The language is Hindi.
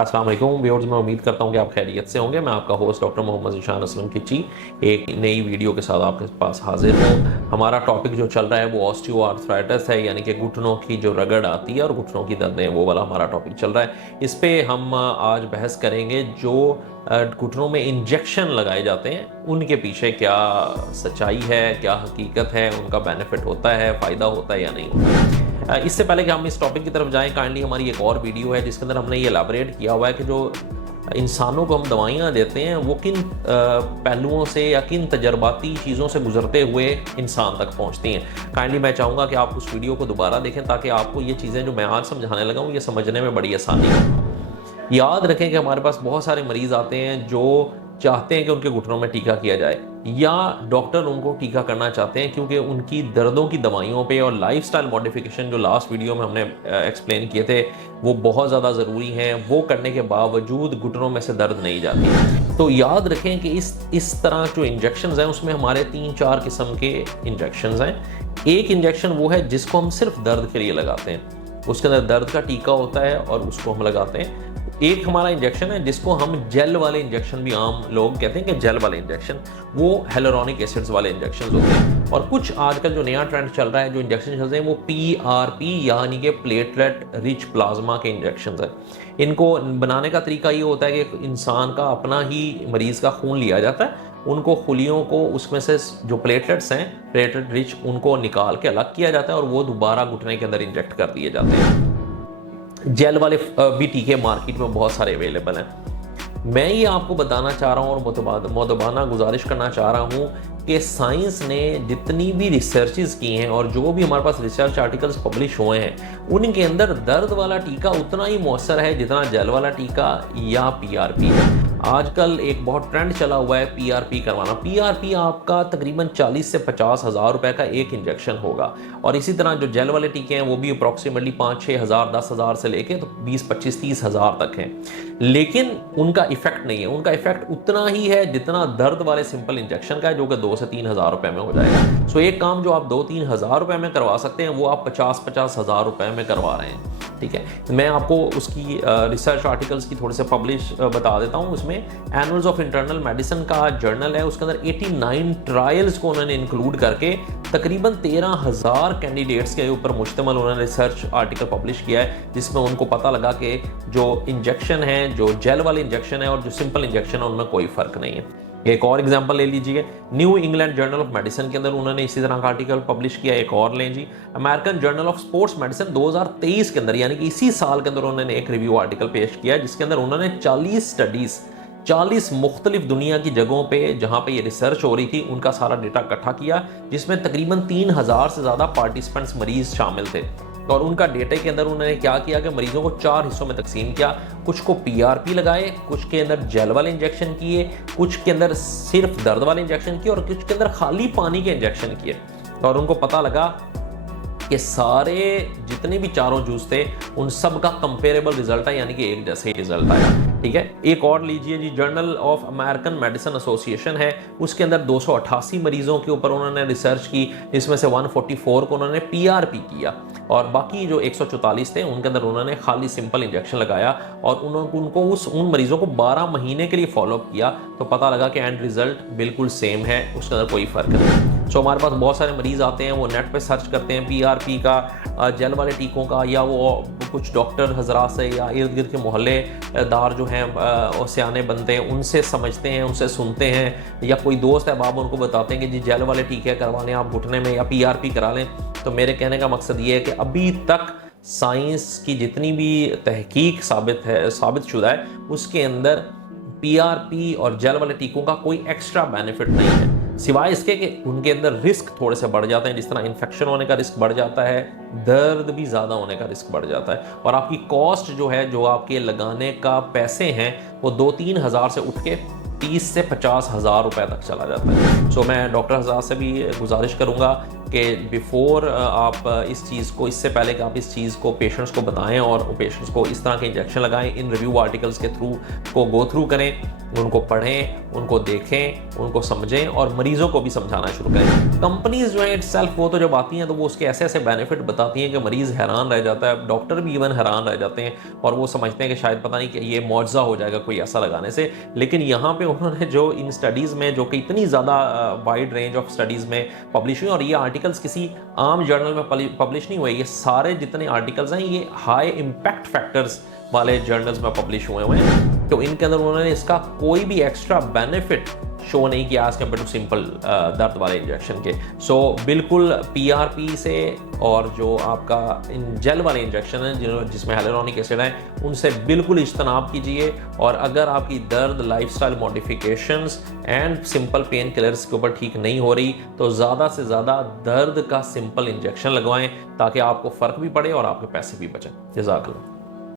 अस्सलाम वालेकुम व्यूअर्स, मैं उम्मीद करता हूँ कि आप खैरियत से होंगे। मैं आपका होस्ट डॉक्टर मोहम्मद ज़ीशान असलम किची एक नई वीडियो के साथ आपके पास हाजिर हूँ। हमारा टॉपिक जो चल रहा है वो ऑस्टियोआर्थराइटिस है, यानी कि घुटनों की जो रगड़ आती है और घुटनों की दर्दें, वो वाला हमारा टॉपिक चल रहा है। इस पे हम आज बहस करेंगे जो घुटनों में इंजेक्शन लगाए जाते हैं उनके पीछे क्या सच्चाई है, क्या हकीकत है, उनका बेनिफिट होता है, फ़ायदा होता है या नहीं होता है। इससे पहले कि हम इस टॉपिक की तरफ जाएं, काइंडली हमारी एक और वीडियो है जिसके अंदर हमने ये एलाबोरेट किया हुआ है कि जो इंसानों को हम दवाइयाँ देते हैं वो किन पहलुओं से या किन तजर्बाती चीज़ों से गुजरते हुए इंसान तक पहुँचती हैं। काइंडली मैं चाहूँगा कि आप उस वीडियो को दोबारा देखें ताकि आपको ये चीज़ें जो मैं आज समझाने लगा हूँ ये समझने में बड़ी आसानी हो। याद रखें कि हमारे पास बहुत सारे मरीज़ आते हैं जो चाहते हैं कि उनके घुटनों में टीका किया जाए या डॉक्टर उनको टीका करना चाहते हैं क्योंकि उनकी दर्दों की दवाइयों पे और लाइफस्टाइल मॉडिफिकेशन जो लास्ट वीडियो में हमने एक्सप्लेन किए थे वो बहुत ज़्यादा ज़रूरी हैं। वो करने के बावजूद घुटनों में से दर्द नहीं जाती। तो याद रखें कि इस तरह जो इंजेक्शंस हैं उसमें हमारे 3-4 किस्म के इंजेक्शंस हैं। एक इंजेक्शन वो है जिसको हम सिर्फ दर्द के लिए लगाते हैं, उसके अंदर दर्द का टीका होता है और उसको हम लगाते हैं। एक हमारा इंजेक्शन है जिसको हम जेल वाले इंजेक्शन भी आम लोग कहते हैं कि जेल वाले इंजेक्शन, वो हेलोरॉनिक एसिड्स वाले इंजेक्शन होते हैं। और कुछ आजकल जो नया ट्रेंड चल रहा है, जो इंजेक्शन चल रहे हैं वो PRP यानी कि प्लेटलेट रिच प्लाज्मा के इंजेक्शन है। इनको बनाने का तरीका ये होता है कि इंसान का अपना ही मरीज़ का खून लिया जाता है, उनको खुलियों को उसमें से जो प्लेटलेट्स हैं प्लेटलेट रिच उनको निकाल के अलग किया जाता है और वो दोबारा घुटने के अंदर इंजेक्ट कर दिए जाते हैं। जेल वाले भी टीके मार्केट में बहुत सारे अवेलेबल हैं। मैं ये आपको बताना चाह रहा हूँ और मुतबाना गुजारिश करना चाह रहा हूँ कि साइंस ने जितनी भी रिसर्चेस की हैं और जो भी हमारे पास रिसर्च आर्टिकल्स पब्लिश हुए हैं उनके अंदर दर्द वाला टीका उतना ही मौसर है जितना जेल वाला टीका या PRP है। आजकल एक बहुत ट्रेंड चला हुआ है PRP करवाना। PRP आपका तकरीबन 40 से 50 हज़ार रुपए का एक इंजेक्शन होगा और इसी तरह जो जेल वाले टीके हैं वो भी अप्रॉक्सीमेटली 5-6 हज़ार 10 हज़ार से लेके तो 20-25-30 हज़ार तक हैं, लेकिन उनका इफेक्ट नहीं है। उनका इफेक्ट उतना ही है जितना दर्द वाले सिंपल इंजेक्शन का है, जो कि 2 से 3 हज़ार रुपए में हो जाएगा। सो एक काम जो आप 2-3 हज़ार रुपए में करवा सकते हैं वो आप 50-50 हज़ार रुपए में करवा रहे हैं। ठीक है, मैं आपको उसकी रिसर्च आर्टिकल्स की थोड़े से पब्लिश बता देता हूँ। उसमें एनुअल्स ऑफ इंटरनल मेडिसिन का जर्नल है, उसके अंदर 89 ट्रायल्स को उन्होंने इंक्लूड करके तकरीबन 13,000 कैंडिडेट्स के ऊपर मुश्तमिल उन्होंने रिसर्च आर्टिकल पब्लिश किया है, जिसमें उनको पता लगा कि जो इंजेक्शन है, जो जेल वाले इंजेक्शन है और जो सिंपल इंजेक्शन है उनमें कोई फ़र्क नहीं है। एक और एग्जांपल ले लीजिए, new England journal of medicine के अंदर उन्होंने इसी तरह का आर्टिकल पब्लिश किया। एक और लें जी, American journal of sports medicine 2023 के अंदर यानी कि इसी साल के अंदर उन्होंने एक रिव्यू आर्टिकल पेश किया जिसके अंदर उन्होंने 40 मुख्तलिफ दुनिया की जगहों पे जहां पे ये रिसर्च हो रही थी उनका सारा डेटा इकट्ठा किया, जिसमें तकरीबन 3,000 से ज़्यादा पार्टिसिपेंट्स मरीज शामिल थे। और उनका डेटा के अंदर उन्होंने क्या किया कि मरीजों को 4 हिस्सों में तकसीम किया। कुछ को PRP लगाए, कुछ के अंदर जेल वाले इंजेक्शन किए, कुछ के अंदर सिर्फ दर्द वाले इंजेक्शन किए और कुछ के अंदर खाली पानी के इंजेक्शन किए। और उनको पता लगा कि सारे जितने भी चारों जूस थे उन सब का कंपेरेबल रिजल्ट है, यानी कि एक जैसे ही रिजल्ट आया। ठीक है, एक और लीजिए जी, journal of American medicine association है, उसके अंदर 288 मरीजों के ऊपर उन्होंने रिसर्च की, जिसमें से 144 को उन्होंने PRP किया और बाकी जो 144 थे उनके अंदर उन्होंने खाली सिंपल इंजेक्शन लगाया और उनको उन मरीजों को 12 महीने के लिए फॉलोअप किया। तो पता लगा कि एंड रिजल्ट बिल्कुल सेम है, उसके अंदर कोई फ़र्क नहीं। सो हमारे पास बहुत सारे मरीज़ आते हैं, वो नेट पे सर्च करते हैं PRP का, जेल वाले टीकों का, या वो कुछ डॉक्टर हजरात से या इर्द गिर्द के मोहल्लेदार जो हैं सियाने बनते हैं उनसे समझते हैं, उनसे सुनते हैं, या कोई दोस्त है बाब उनको बताते हैं कि जी जेल वाले टीके करवा लें आप घुटने में या PRP करा लें। तो मेरे कहने का मकसद ये है कि अभी तक साइंस की जितनी भी तहकीक साबित शुदा है उसके अंदर PRP और जेल वाले टीकों का कोई एक्स्ट्रा बेनिफिट नहीं है, सिवाय इसके कि उनके अंदर रिस्क थोड़े से बढ़ जाते हैं। जिस तरह इन्फेक्शन होने का रिस्क बढ़ जाता है, दर्द भी ज़्यादा होने का रिस्क बढ़ जाता है और आपकी कॉस्ट जो है, जो आपके लगाने का पैसे हैं, वो 2-3 हज़ार से उठ के 30 से 50 हज़ार रुपए तक चला जाता है। सो मैं डॉक्टर हज़रात से भी गुजारिश करूँगा कि बिफोर आप इस चीज़ को, इससे पहले कि आप इस चीज़ को पेशेंट्स को बताएं और पेशेंट्स को इस तरह के इंजेक्शन लगाएं, इन रिव्यू आर्टिकल्स के थ्रू को गो थ्रू करें। उनको पढ़ें, उनको देखें, उनको समझें और मरीजों को भी समझाना शुरू करें। कंपनीज जो है इटसेल्फ वो तो जब आती हैं तो वो उसके ऐसे ऐसे बेनिफिट बताती हैं कि मरीज़ हैरान रह जाता है, डॉक्टर भी इवन हैरान रह जाते हैं और वो समझते हैं कि शायद पता नहीं कि ये मुआवजा हो जाएगा कोई ऐसा लगाने से। लेकिन यहाँ पे उन्होंने जो इन स्टडीज़ में, जो कि इतनी ज़्यादा वाइड रेंज ऑफ स्टडीज़ में पब्लिश हुई, और ये आर्टिकल्स किसी आम जर्नल में पब्लिश नहीं हुए, ये सारे जितने आर्टिकल्स हैं ये हाई इम्पैक्ट फैक्टर्स वाले जर्नल्स में पब्लिश हुए हैं। तो इनके अंदर उन्होंने इसका कोई भी एक्स्ट्रा बेनिफिट शो नहीं किया एज कम्पेयर टू सिंपल दर्द वाले इंजेक्शन के। सो बिल्कुल PRP से और जो आपका इन जेल वाले इंजेक्शन हैं जिसमें हाइलुरोनिक एसिड है, उनसे बिल्कुल इज्तनाब कीजिए। और अगर आपकी दर्द lifestyle modifications and simple pain killers के ऊपर ठीक नहीं हो रही तो ज़्यादा से ज़्यादा दर्द का सिंपल इंजेक्शन लगवाएं ताकि आपको फ़र्क भी पड़े और आपके पैसे भी बचें। जज़ाकल्लाह।